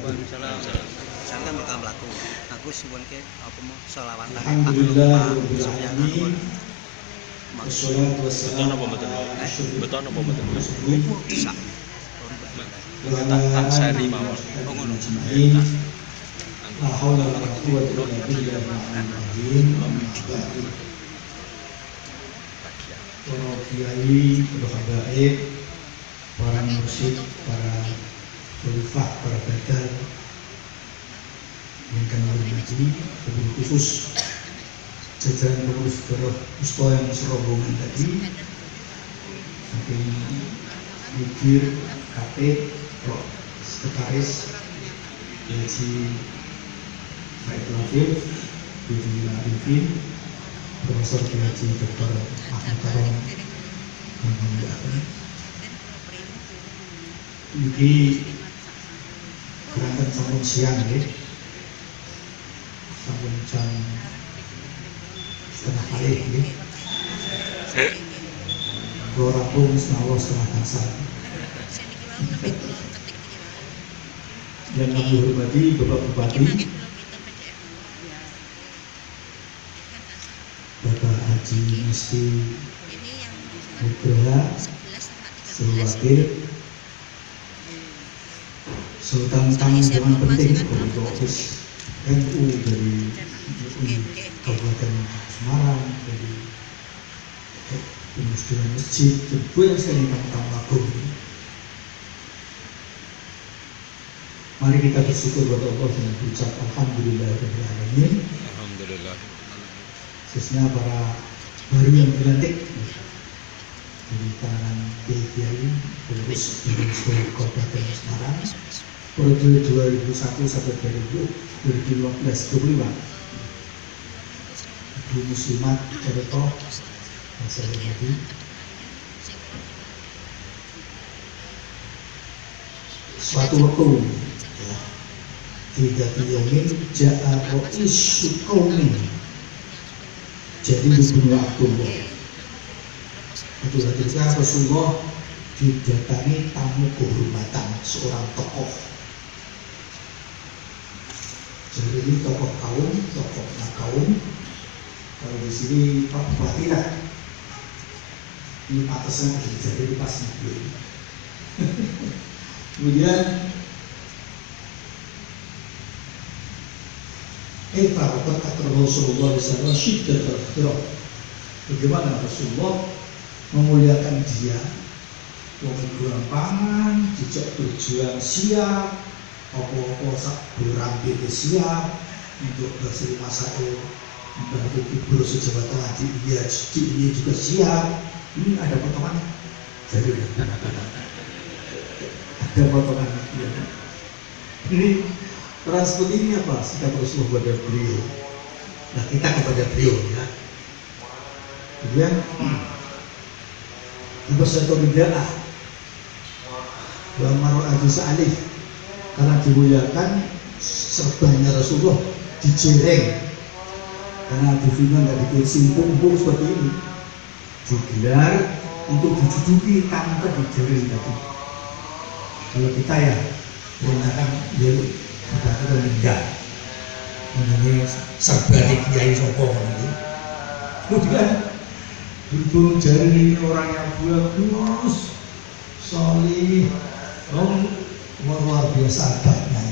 Waalaikumsalam. Saya kan bakal melaku. Aku suwun ke apa mau selawatan. Alhamdulillah wassalatu wassalamu Beton apa mboten? Sak. Tak seri mawon. La haula wa la quwwata illa billah. Para kiai, para habaib, para mursyid, para khalifah, para badal yang kami hormati, wabil khusus jajaran pengurus daerah Usto yang serombongan tadi, saking Mudir, Katib, Sekretaris, Haji Faid Lafif, Bibi Arifin, Profesor Haji Dr. Ahmad Karom, dan kemudian ini berangkat sampun siang ya, sampun jam setengah kali ya, kalau rampung senawah setengah kasar. Yang kami hormati Bapak Bupati, Bapak Haji Musti Nugroha, Wakil, tamu-tamu yang penting untuk ofis NU dari Kabupaten Semarang, dari Pengurus Masjid, dan banyak sekali tamu-tamu agung. Mari kita bersyukur kepada Allah dengan ucap Alhamdulillahirabbil alamin. Alhamdulillah. Khususnya para baru yang dilantik dari tangan Kiai pengurus Kabupaten Semarang periode 2001 sampai 2015-2025. Ibu Muslimat Cereto, saya hormati. Suatu waktu tidak yakin ja'a ra'isu qaumi, jadi Ibnu Abdullah itu ketika Rasulullah didatangi tamu kehormatan seorang tokoh. Jadi ini tokoh kaum, tokoh kaum. Kalau di sini Pak Bupati lah, ini atasnya jadi pas mobil. Kemudian Farakat kata Rasulullah SAW syiddat al-ikhtirah. Bagaimana Rasulullah memuliakan dia, berjuang pangan, jejak berjuang siap, apa-apa sak berambil siap untuk berhasil masail, membantu Gubernur Jawa Tengah dia juga siap. Ini ada potongan, jadi ada potongan. Ini orang seperti ini apa? Sikap Rasulullah kepada beliau. Nah, kita kepada beliau ya. Kemudian Ibasatul Rida'ah wa mar'atu sa'alih, karena dimuliakan serbannya Rasulullah dijereng, karena difina nggak dibikin simpung-simpung seperti ini, digelar untuk diduduki tanpa dijereng tadi. Kalau kita ya menggunakan ya kita meninggal mengenai serbani Kiai Sopo ini. Kemudian berhubung jari ini orang yang bagus, solih, luar biasa adabnya.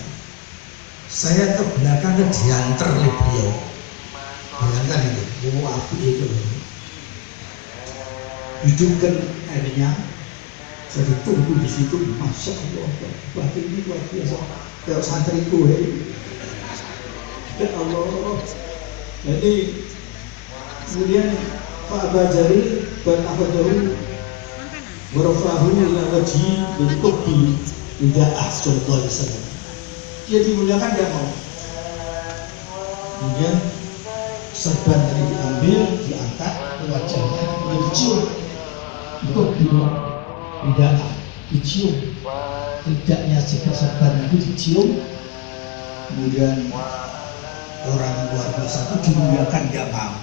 Saya ke belakang diantar oleh beliau. Bayangkan itu, api itu. Hidupkan airnya, saya tunggu di situ. Masya Allah, batin ini luar biasa. Kayak santriku ya Allah. Jadi kemudian Pak Bajari dan Ahmadahu warafahu ila wajhi bentuk di Rida'ah sallallahu alaihi wasallam. Dia dimuliakan dia mau. Kemudian serban tadi diambil, diangkat ke wajahnya, kemudian dicium untuk di Rida'ah, dicium. Tidaknya jika serban itu dicium, kemudian orang luar biasa itu dimuliakan dia mau.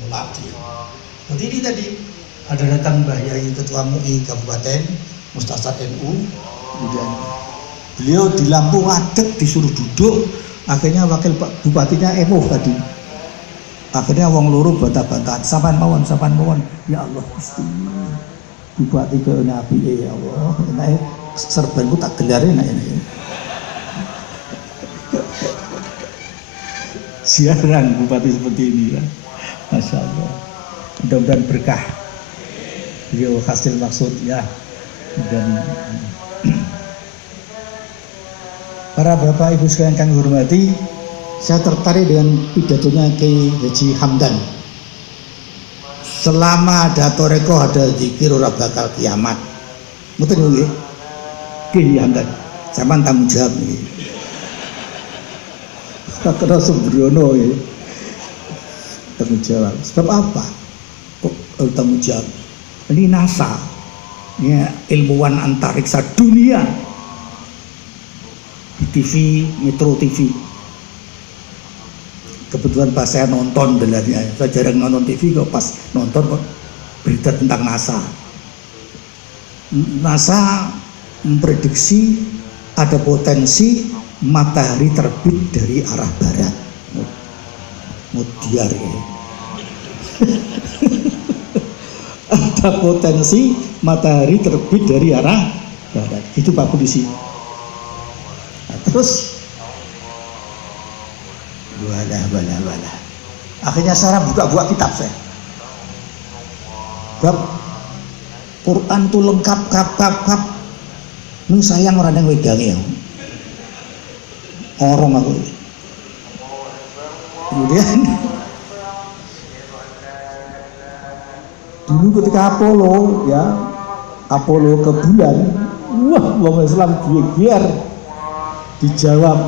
Mulak dia. Seperti ini tadi ada datang Mbah Yai Ketua MUI Kabupaten Mustasar NU, kemudian Beliau di Lampung ngadeg disuruh duduk, akhirnya wakil bupatinya emoh tadi. Akhirnya wong loro bantah-bantahan, sampean mawon, ya Allah Gusti. Bupati ke nabi ya Allah, enak serbanku tak gelare enak ini. Siaran bupati seperti ini ya, masya Allah. Mudah-mudahan berkah. Beliau hasil maksudnya dan para bapak ibu sekalian kami hormati, saya tertarik dengan pidatonya Kiai Haji Hamdan. Selama ada toreko ada zikir ora bakal kiamat. Mboten nggih. Kiai Hamdan, sampean tanggung jawab niki. Tak kena sembrono ya. Tanggung jawab. Sebab apa? Kok tanggung jawab? Ini NASA, ya, ilmuwan antariksa dunia. TV, Metro TV. Kebetulan pas saya nonton belarnya, saya jarang nonton TV kok pas nonton kok berita tentang NASA. NASA memprediksi ada potensi matahari terbit dari arah barat. Mudiar ya. Ada potensi matahari terbit dari arah barat. Itu Pak Polisi. Terus wala. Akhirnya saya buka kitab saya. Bab Quran tuh lengkap kap. Nu sayang orang yang wedangi ya. Orang aku. Kemudian dulu ketika Apollo ke bulan, wah, wong Islam biar dijawab,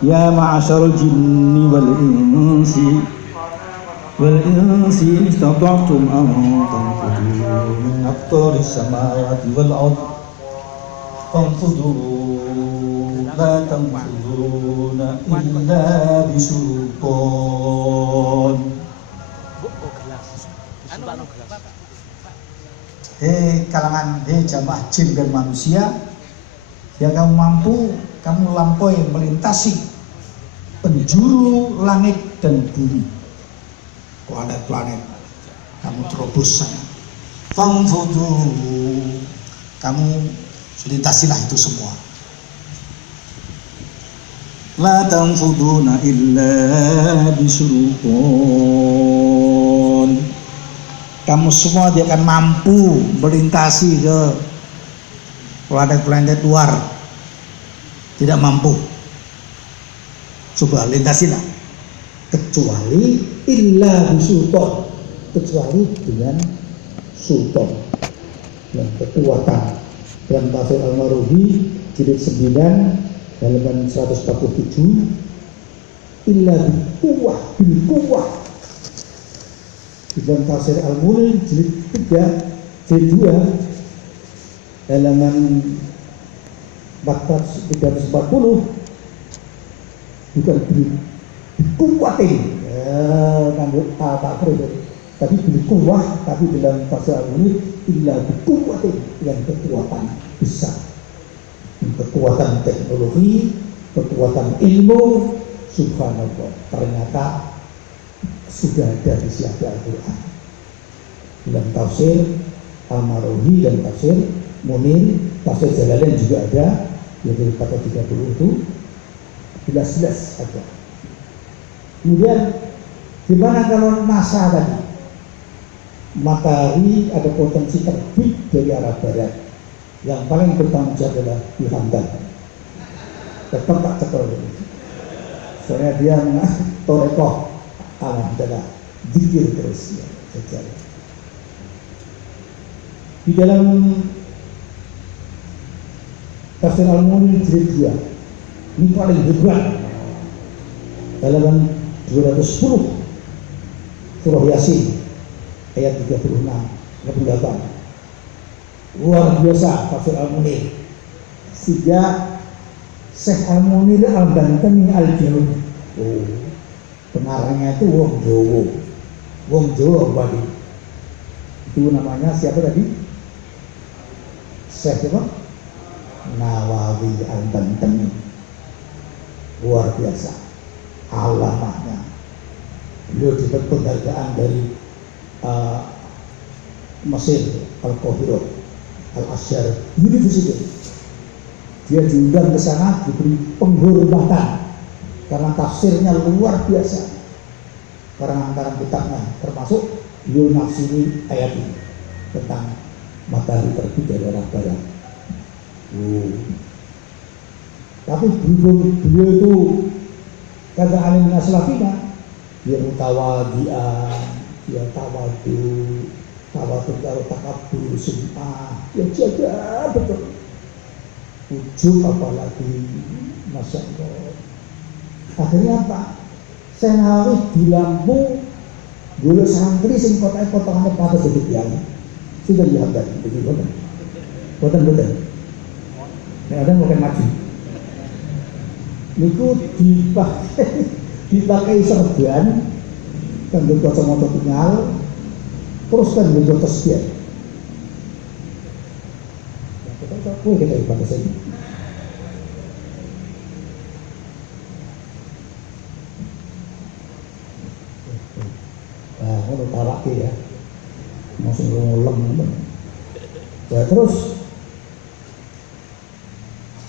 ya ma'asyarul jinni wal insi istata'tum an tanfudu min aqtaris samawati wal ard fanfudu la tanfuduna illa bisultan. Kalangan jamaah jin dan manusia yang kamu mampu, kamu lampaui melintasi penjuru langit dan bumi, planet-planet, kamu terobos sana. Fangfudu, kamu lintasilah itu semua. La tanfuduna illa bisultan. Kamu semua dia akan mampu melintasi ke planet-planet luar. Tidak mampu. Coba lintasilah. Kecuali illa bisultan, kecuali dengan sultan, dengan kekuatan. Dalam tafsir Al-Maruhi jilid 9 halaman 147, illa bil quwwah. Di dalam tafsir Al-Mulk jilid 3 jilid 2 halaman 340, bukan kuwatin tapi kuwah, tapi dalam bahasa Al-Mulk illa kuwatin, yang kekuatan besar, kekuatan teknologi, kekuatan ilmu. Subhanallah, ternyata sudah ada di siapa Al-Quran dalam tafsir Al-Maruhi dan tafsir Munir, tafsir Jalalain juga ada, yaitu 430 itu jelas-jelas ada. Kemudian gimana kalau NASA tadi? Matahari ada potensi terbit dari arah barat. Yang paling bertanggung jawab adalah Hamdan. Tetap tak cekel. Soalnya dia torekoh alhamdulillah zikir terus ya, sejarah. Di dalam tafsir Al-Mulk jilid 2 ini paling hebat, halaman 210 surah Yasin ayat 36 38. Luar biasa tafsir Al-Mulk. Sejak Syekh Al-Munir Al-Bantani Al-Jalil, pengarangnya itu Wong Jawa Bali. Itu namanya siapa tadi? Syekh apa? Nawawi Al-Bantani, luar biasa alamanya. Beliau dapat penghargaan dari Mesir, Al-Qahirah, Al-Azhar University. Dia diundang ke sana, diberi penghormatan karena tafsirnya luar biasa. Karangan-karangan kitabnya termasuk beliau nafsiri ayat ini tentang matahari terbit dari arah barat. Tapi beliau itu kata alim naslafina, dia mutawadian, dia tawadu kalau takabur sumpah, dia jaga betul. Ujub apalagi, masya Allah. Akhirnya apa? Senawi di Lampung dulu santri sing kota potongannya patah jadi kiai. Sudah lihat tadi, begitu boten. Nek ada mungkin maju. Niku dipakai serban kanggo kacamata tinggal, terus kan begitu tasbih. Kita ibadah saja. Nah, kalau tarak ya, masih ngulang. Ya terus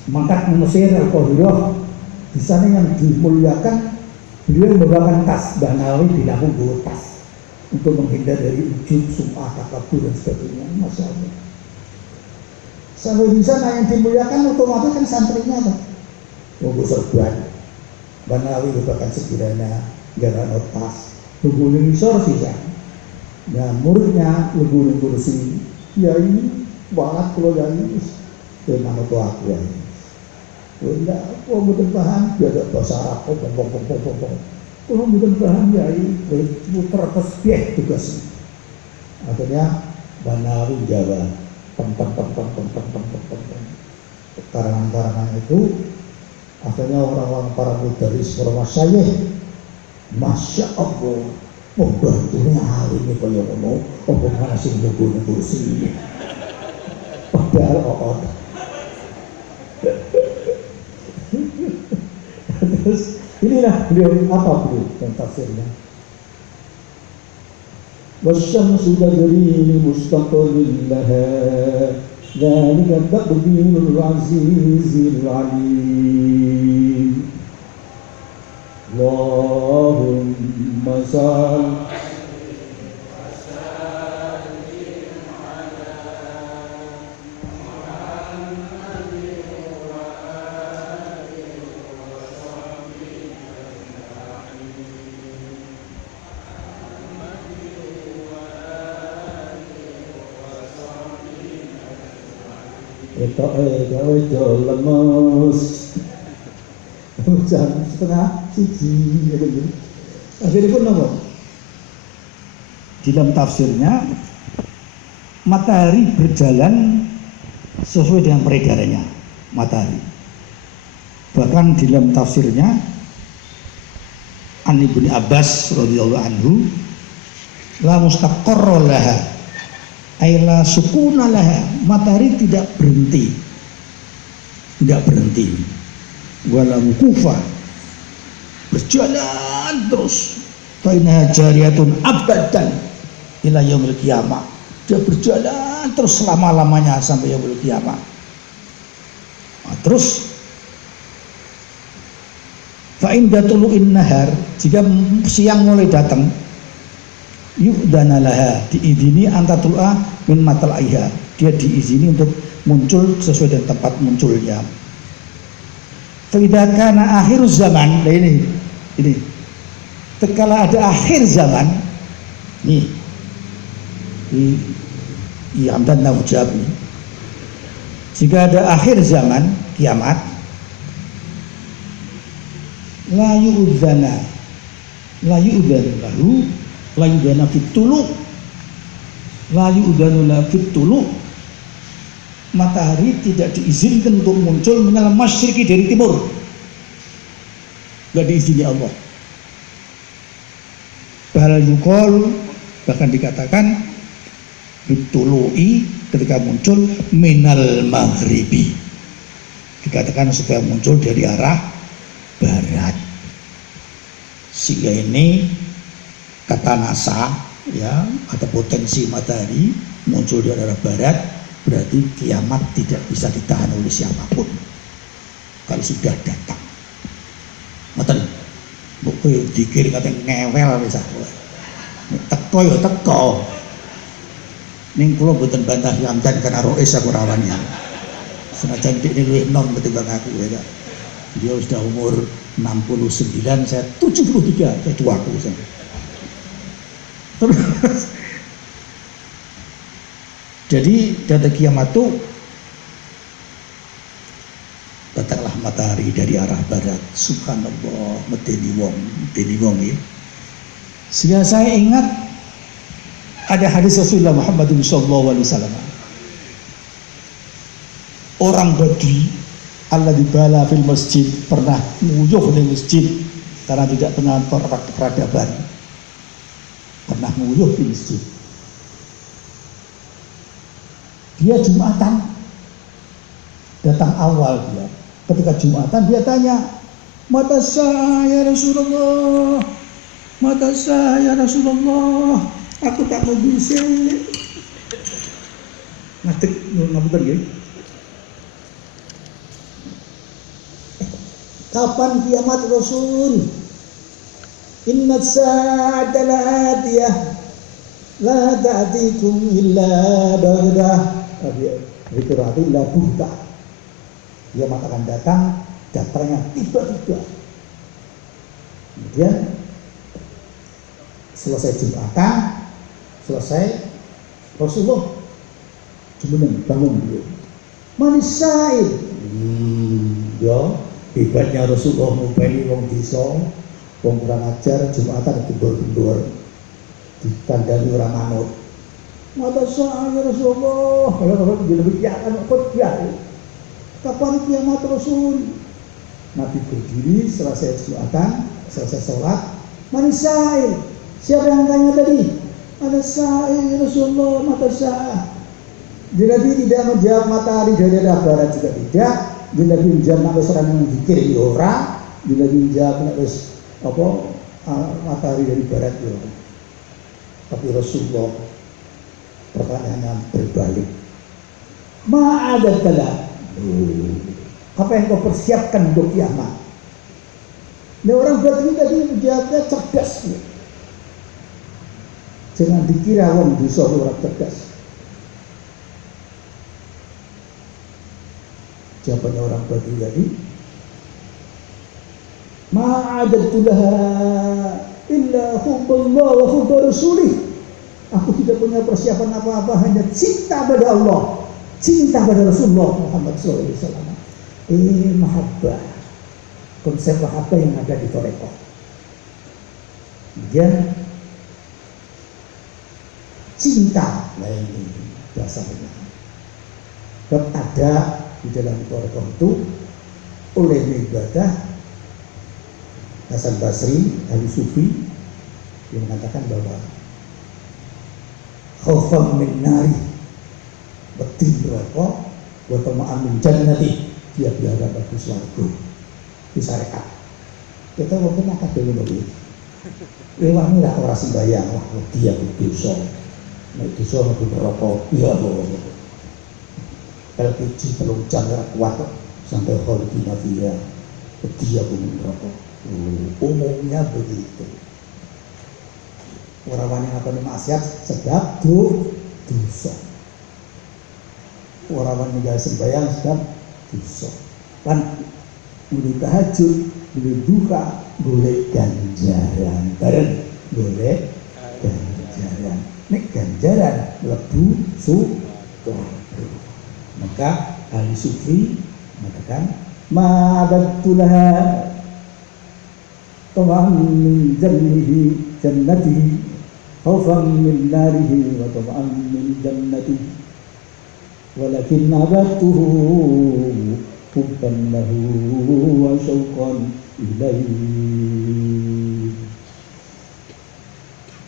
mangkat Mesir Al-Qahirah, di sana yang dimuliakan, beliau membawakan tas Banawi tidak membawa tas untuk menghindar dari ujub, sum'ah, takabur dan sebagainya. Masya Allah. Sampai di sana yang dimuliakan otomatis kan santrinya apa? Nunggu serban. Banawi merupakan sekiranya gara tas. Nunggu nisor sisa. Nah muridnya nunggu kursi. Ya ini banget kalau yang ini. Dengan itu aku ya. Enggak, aku bukan paham. Dia ada bahasa Arab. Kalau bukan paham ya ini putar tasbih tugasnya. Akhirnya Banawi jawab. Karangan-karangan itu akhirnya orang-orang para mudaris, para masyayikh, masya Allah, pembantunya hari ini kaya ngono, apa mana sih nunggu kursi, padahal terus inilah beliau apa beliau yang tafsirnya. والشمس تجري لمستقر لها ذلك تقدير العزيز العليم اللهم صل itu lemes jam setengah siji akhirnya pun apa? Di dalam tafsirnya matahari berjalan sesuai dengan peredarannya matahari. Bahkan di dalam tafsirnya An Ibnu Abbas radhiyallahu anhu la mustaqarra laha aila sukuna laha, matahari tidak berhenti walam kufa, berjalan terus fainah jariyatun abadan ila yaumil qiyamah, dia berjalan terus selama-lamanya sampai yaumil qiyamah. Nah, terus fa inda tulu'in nahar, jika siang mulai datang, yu'dana laha, diizini antatul'a min matalaiha, dia diizini untuk muncul sesuai dengan tempat munculnya. Fa idza kana akhir zaman, nah ini tekala ada akhir zaman nih di Hamdan Nawjab nih, jika ada akhir zaman kiamat, la yu'dzana lahu la yu'dzana fitulu, la yu'dzana fitulu, matahari tidak diizinkan untuk muncul menyala masyriqi dari timur, gak diizini Allah. Bahal yukol, bahkan dikatakan bitului ketika muncul minal maghribi, dikatakan supaya muncul dari arah barat. Sehingga ini kata NASA ya, atau potensi matahari muncul di arah barat, berarti kiamat tidak bisa ditahan oleh siapapun kalau sudah datang. Ngoten. Mbok kowe dikir kate ngewel wis aku. Teko ya teko. Ning kula mboten bantah sampean karena rois aku rawannya. Senajan ini luwih enom ketimbang aku ya. Dia sudah umur 69, saya 73, saya tuaku saya. Terus jadi data kiamat itu datanglah matahari dari arah barat. Subhanallah, medeni wong ya. Sehingga saya ingat ada hadis Rasulullah Muhammad SAW. Orang Badui Allah dibala fil masjid, pernah nguyuh di masjid karena tidak pernah peradaban, pernah nguyuh di masjid. Dia Jumatan, datang awal dia. Ketika Jumatan dia tanya, mata saya Rasulullah, mata saya Rasulullah, aku tak mau bisa. Ngatik ngapunten nggih. Kapan kiamat Rasul? Inna sa'ata la'atiyah la ta'tikum illa bagdah. Berarti illa buhta. Kiamat akan datangnya tiba-tiba. Kemudian selesai Jumatan, selesai Rasulullah kemudian bangun beliau. Manisail. Ya. Hebatnya Rasulullah ngupeni wong desa, wong kurang ajar, Jumatan kendor-kendor, dikandani orang manut. Mata saya Rasulullah, kalau lebih kiamat khutbah. Kapan kiamat Rasul? Nabi berdiri selesai Jumatan, selesai sholat. Manisail, siapa yang tanya tadi? Ada saya Rasulullah, mata saya. Nabi tidak menjawab matahari dari arah barat juga tidak. Bila dijawab nek orang yang dikir ya ora, bila dijawab nek wis apa matahari dari barat ya. Tapi Rasulullah pertanyaannya berbalik. Ma'adat kala. Apa yang kau persiapkan untuk kiamat? Nah orang Badui tadi menjawabnya cerdas. Jangan dikira wong dosa orang cerdas. Jawabannya orang Badui tadi, ma'adatu laha illa hubballah wa hubba rasulih. Aku tidak punya persiapan apa-apa, hanya cinta pada Allah, cinta pada Rasulullah Muhammad SAW. Mahabbah, konsep mahabbah yang ada di Toreko. Kemudian cinta, nah ini dasarnya. Dan ada di dalam Toreko itu oleh ibadah Hasan Basri, ahli sufi, yang mengatakan bahwa khaufan min nari, betin rokok, wa tama'an min jannati, dia biara bagi swarga. Itu syariat. Kita mungkin akan dulu begini. Lewani lah orang sembahyang, wah dia dosa. Nek dosa mlebu neraka, ya Allah. LPG telung jam kuat sampai khalidina fiha, dia pun neraka. Umumnya begitu. Orang yang akan maksiat sebab dosa. Orang yang sembahyang sebab dosa. Kan boleh tahajud, boleh duha, boleh ganjaran. Bareng boleh ganjaran. Nek ganjaran lebu surga. Maka ahli sufi mengatakan ma'adatulaha tama'an min jannatihi khawfan min narihi wa tama'an min jannatihi walakin nabatuhu hubban lahu wa syauqan ilaihi.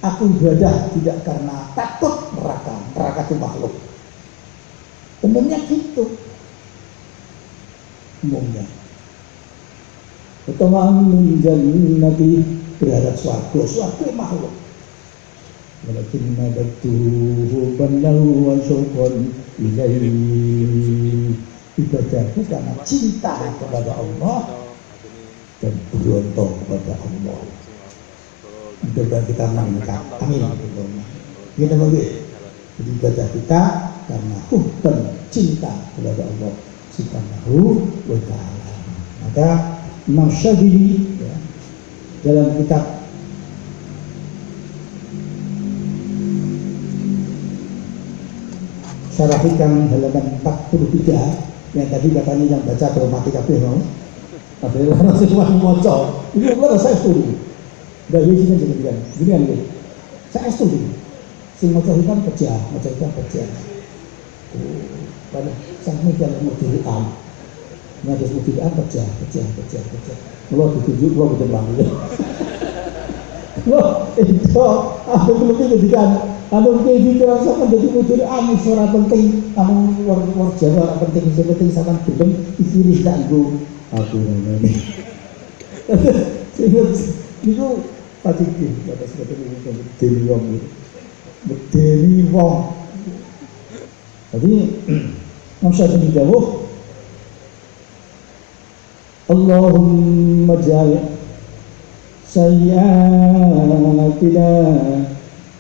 Aku ibadah tidak karena takut neraka, neraka itu makhluk. Umumnya gitu. umumnya. Utamaan min jannati berharap swarga makhluk. Walakin nabatuhu bannahu wa syauqan ilaihi. Ibadahku karena cinta kepada Allah dan berontak kepada Allah. Mudah-mudahan kita meningkat. Amin. Kita bagi ibadah kita karena hubban cinta kepada Allah Subhanahu wa ta'ala. Maka Imam Syafi'i ya, dalam kitab Syarah Hikam halaman 43 yang tadi katanya yang baca kalau mati kabeh mau. Ada orang semua maca. Ini ora saya setuju. Dari sini demikian. Gini. Saya setuju. Sing maca hikam pecah, maca hikam pecah. Pada sampai kalau mau diriam. Nah, terus mau diriam pecah. Kalau ditunjuk gua betul banget. Loh, itu aku belum kemudian anu iki kira sampean dadi mudir amis ora penting, anu war Jawa ora penting, sing penting sampean gelem iki wis tak nggo aku ngene. Niku pati iki kata sebetulnya niku medeni wong. Medeni wong. Jadi maksud ini dawuh Allahumma ja'al sayyi'atina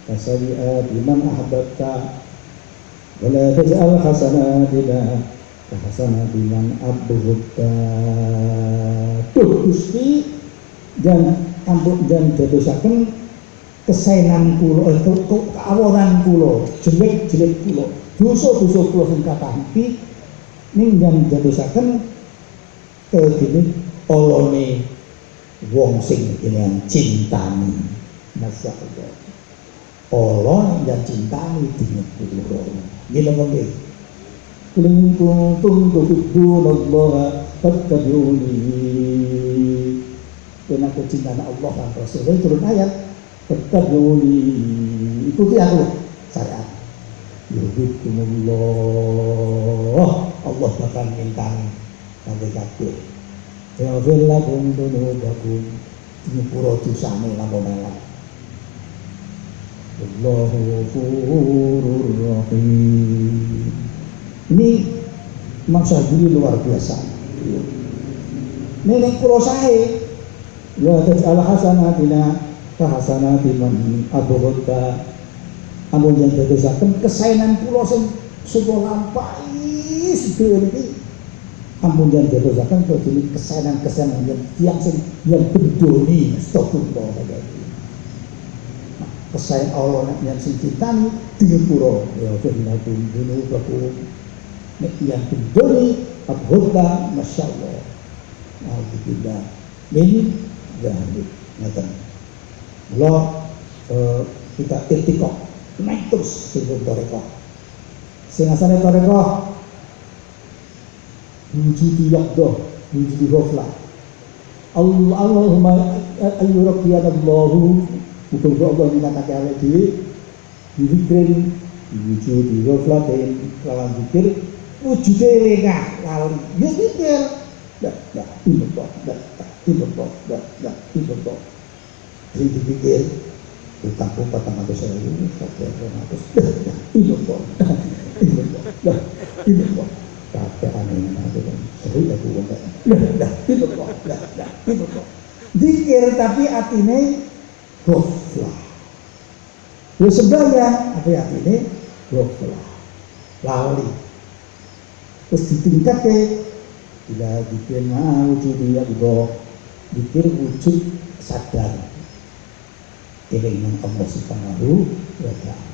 kasayyi'ati man ahbabta wa la taj'al hasanatina kahasanati man abghadta. Duh Gusti dan ampun dan dadosaken kesaenan kula keawonan kula jelek-jelek kula dosa-dosa kula sing kathah iki ning yang dadosaken kene olone wong sing jenengan cintani. Masyaallah. Allah yang cintani dinepuro. Gila mongke. Qul kuntum tuhibbunallaha fattabi'uni. Karena aku cinta Allah dan Rasulnya turun ayat fattabi'uni. Ikuti aku syariat. Yuhibbukumullah. Allah bakal mintani sampai kabeh. Yaghfir lakum dunubakum. Nyepuro dosane lamun-lamun. Allahu ghafurur rahim. Ini maksud diri luar biasa. Nenek kula sae ya taj'al hasanatina ka hasanati man abghadta. Amun yen dadosaken kesaenan kula sing suka lampahi sedaya niki. Amun yen dadosaken kedene kesaenan-kesaenan yang sing yang bendoni astagfirullah. Kesayan Allah yang sing ditani dinepuro ya firnakum dunubakum nek yang bendoni abghadta masyaallah. Alhamdulillah. Ini zahid ngaten. Mula kita irtiqah naik terus sebelum tarekah. Sing asane tarekah wujudi yaqdah, wujudi ghaflah. Allahumma ayyurabbiyanallahu muga Allah nyatake awake dhewe dikir wujudi ghaflatin lawan zikir wujude lengah lali. Ya zikir. Dah, ibadah. Jadi dipikir ditampung 400.000 sampai 200. Ibadah. Tapi aneh itu kan sering aku ngomong. Ibadah. Zikir tapi atine ghaflah. Ya sembahyang tapi atine ghaflah. Lali. Terus ditingkatke bila dikir wujud Allah, dikir wujud sadar eling Allah Subhanahu wa ta'ala.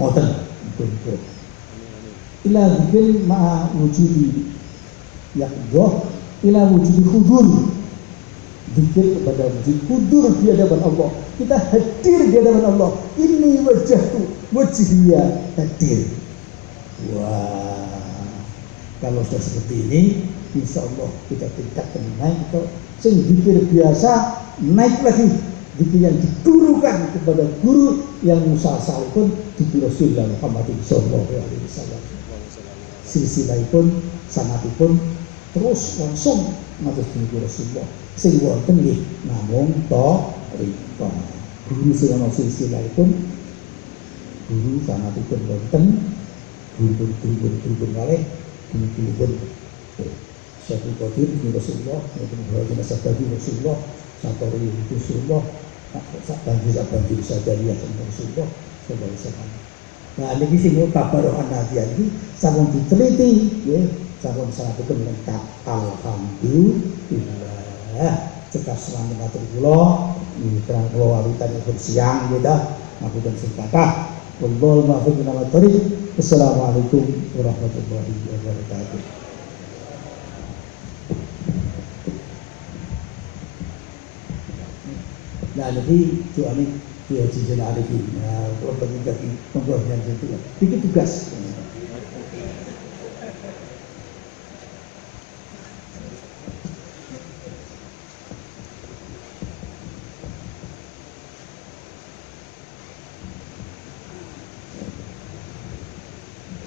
Ngoten betul. Ila dikir ma'a wujudi Allah, ila wujudi hudur. Dikir kepada wujud hudur di hadapan Allah. Kita hadir di hadapan Allah. Ini wajahku, wajhiyya hadir. Wah. Kalau sudah seperti ini, insya Allah kita tingkatkan naik ke sing zikir biasa naik lagi, zikir yang diturukan kepada guru yang musasal pun zikir Rasulullah Muhammad sallallahu alaihi wasallam. Silsilah pun sangatipun terus langsung matur dumateng Rasulullah sing wonten nggih namung rika guru sing ana silsilahipun guru sangatipun wonten guru kalih guru Syekh Qadir bin Rasulullah maupun Muhammad Sabadi Rasulullah Satori Rasulullah Sabandi Sadariah Rasulullah sallallahu alaihi wasallam. Nah niki sing tabarukan Nabi iki sampun diteliti nggih sampun sangatipun lengkap alhamdulillah. Cekap selamat matur kula terang kula awitanipun siang nggih dah ngapunten sing kathah. Wallahu muwaffiq ila thoriq. Assalamualaikum warahmatullahi wabarakatuh. Nah, jadi doa ini dia jizil arifin. Nah, kalau bagi pembuatnya itu, itu tugas.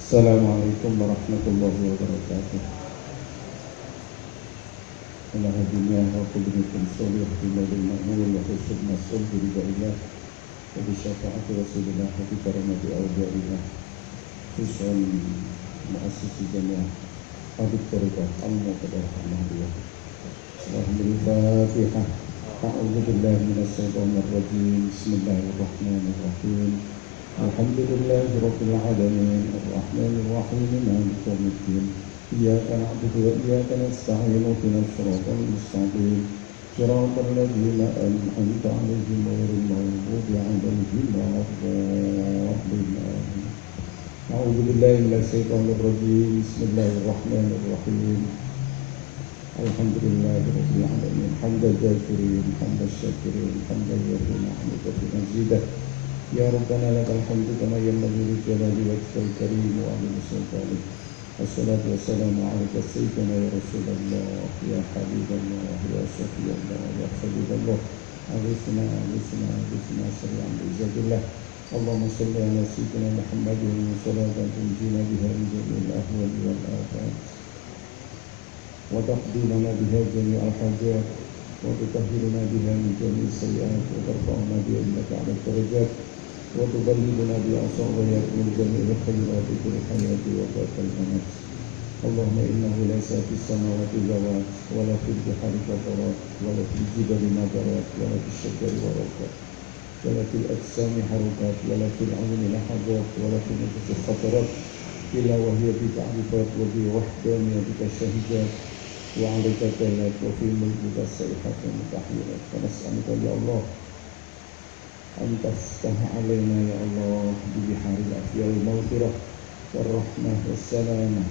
Assalamualaikum warahmatullahi wabarakatuh. Alhamdulillah wa qudratun solih biladil ma'mul wa khusub mas'ul birida'illah wa bisyafa'ati rasulillah wa bikaramati awda'illah khususan mu'assisi jamiah Habib Tariqah al-Muqadah al-Mahdiyah. Alhamdulillah. A'udhu billahi minasyaitonir rajim. Bismillahirrahmanirrahim. Alhamdulillahi rabbil alamin arrahmanir rahim maliki yaumiddin. إياك نعبد وإياك نستعين اهدنا الصراط المستقيم صراط الذين أنعمت عليهم غير المغضوب عليهم ولا الضالين. أعوذ بالله من الشيطان الرجيم بسم الله الرحمن الرحيم. الحمد لله رب العالمين حمد الذاكرين حمد الشاكرين حمد الذين حمدك مزيدا يا ربنا لك الحمد كما ينبغي لجلال وجهك الكريم وعظيم سلطانك. والصلاة والسلام عليك سيدنا يا رسول الله يا حبيب الله يا شفيع الله يا خليل الله أغثنا أغثنا أغثنا سريعا بإجابة الله. اللهم صل على سيدنا محمد صلاة تنجينا بها من جميع الأهوال والآفات وتقضي لنا بها جميع الحاجات وتطهرنا بها من جميع السيئات وترفعنا بها إنك على الدرجات وتبلغنا بأعصى غيات من جميع الخيرات في الحياة وفاة الممات. اللهم إنه ليس في السماوات ذوات ولا في البحار قطرات ولا في الجبال نضرات ولا في الشجر ورقات ولا في الأجسام حركات ولا في العين لحظات ولا في النفس خطرات إلا وهي بتعريفات وبوحدانيتك شهيدات وعليك كلات وفي ملكك الصيحات المتحيرات. فنسألك يا الله أن تفتح علينا يا الله ببحار العافية والمغفرة والرحمة والسلامة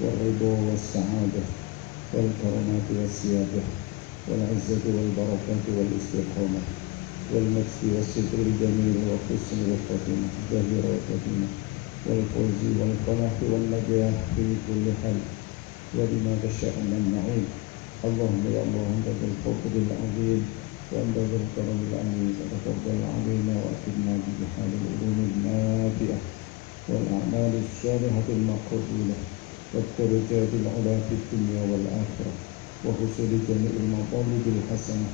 والرضا والسعادة والكرامات والسيادة والعزة والبركة والاستقامة والمجد والستر الجميل والحسن والخاتمة الظاهرة والباطنة والفوز والفلاح والنجاح في كل حال وبما تشاء من نعيم. اللهم يا الله أنت ذو الفضل العظيم وأنت ذو الكرم العميد فتفضل علينا وأكرمنا بحال العلوم النافعة والأعمال الصالحة المقبولة والدرجات العلى في الدنيا والآخرة وحصول جميع المطالب الحسنة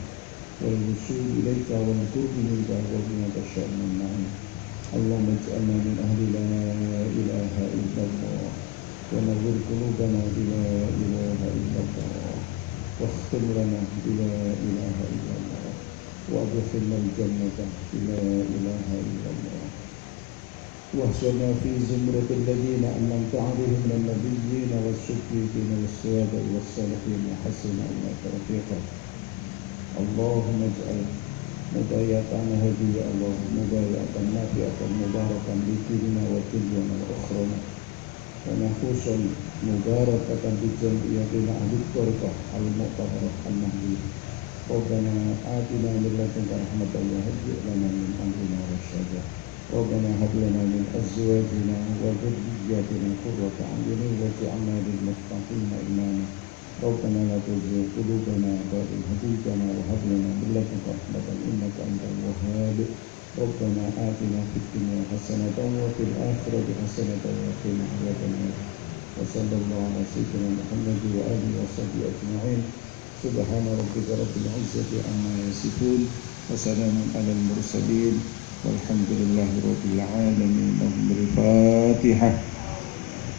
والوصول إليك والقرب منك وبما تشاء من نعيم. اللهم اجعلنا من أهل لا إله إلا الله ونور قلوبنا بلا إله إلا الله واختم لنا بلا إله إلا الله وأدخلنا الجنة بلا إله إلا الله واحشرنا في زمرة الذين أنعمت عليهم من النبيين والصديقين والشهداء والصالحين وحسن أولئك رفيقا. اللهم اجعل مبايعتنا هذه يا الله مبايعة نافعة مباركة لديننا ودنيانا وأخرانا ونفوسا مباركة بجمعيتنا أهل الطريقة المعتبرة المهدية. ربنا آتنا من لدنك رحمة وهيئ لنا من أمرنا رشدا. ربنا هب لنا من أزواجنا وذرياتنا قرة أعين واجعلنا للمتقين إماما. ربنا لا تزغ قلوبنا بعد إذ هديتنا وهب لنا من لدنك رحمة إنك أنت الوهاب. ربنا آتنا في الدنيا حسنة وفي الآخرة حسنة وقنا عذاب النار. وصلى الله على سيدنا محمد وآله وصحبه أجمعين سبحان ربك رب العزة عما يصفون وسلام على المرسلين والحمد لله رب العالمين. الفاتحة.